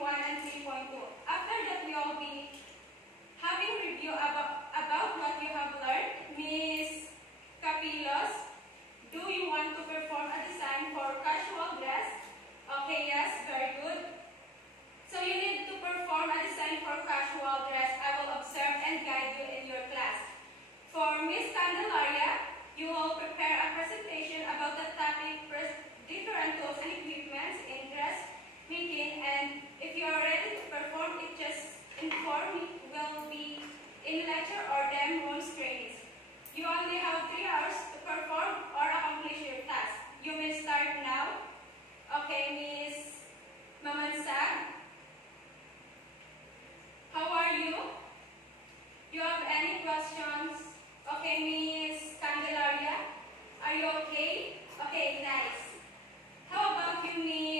3.1 and 3.2. After that, we will be having review about what you have learned. Miss Capilos, do you want to perform a design for casual dress? Okay, yes, very good. So you need to perform a design for casual dress. I will observe and guide you in your class. For Miss Candelaria, you will prepare a presentation about the topic, different tools and equipments in dress making, and if you are ready to perform it, just inform me. Will be in lecture or demonstrations. You only have 3 hours to perform or accomplish your task. You may start now. Okay, Miss Mamansag. How are you? You have any questions? Okay, Miss Candelaria. Are you okay? Okay, nice. How about you, Miss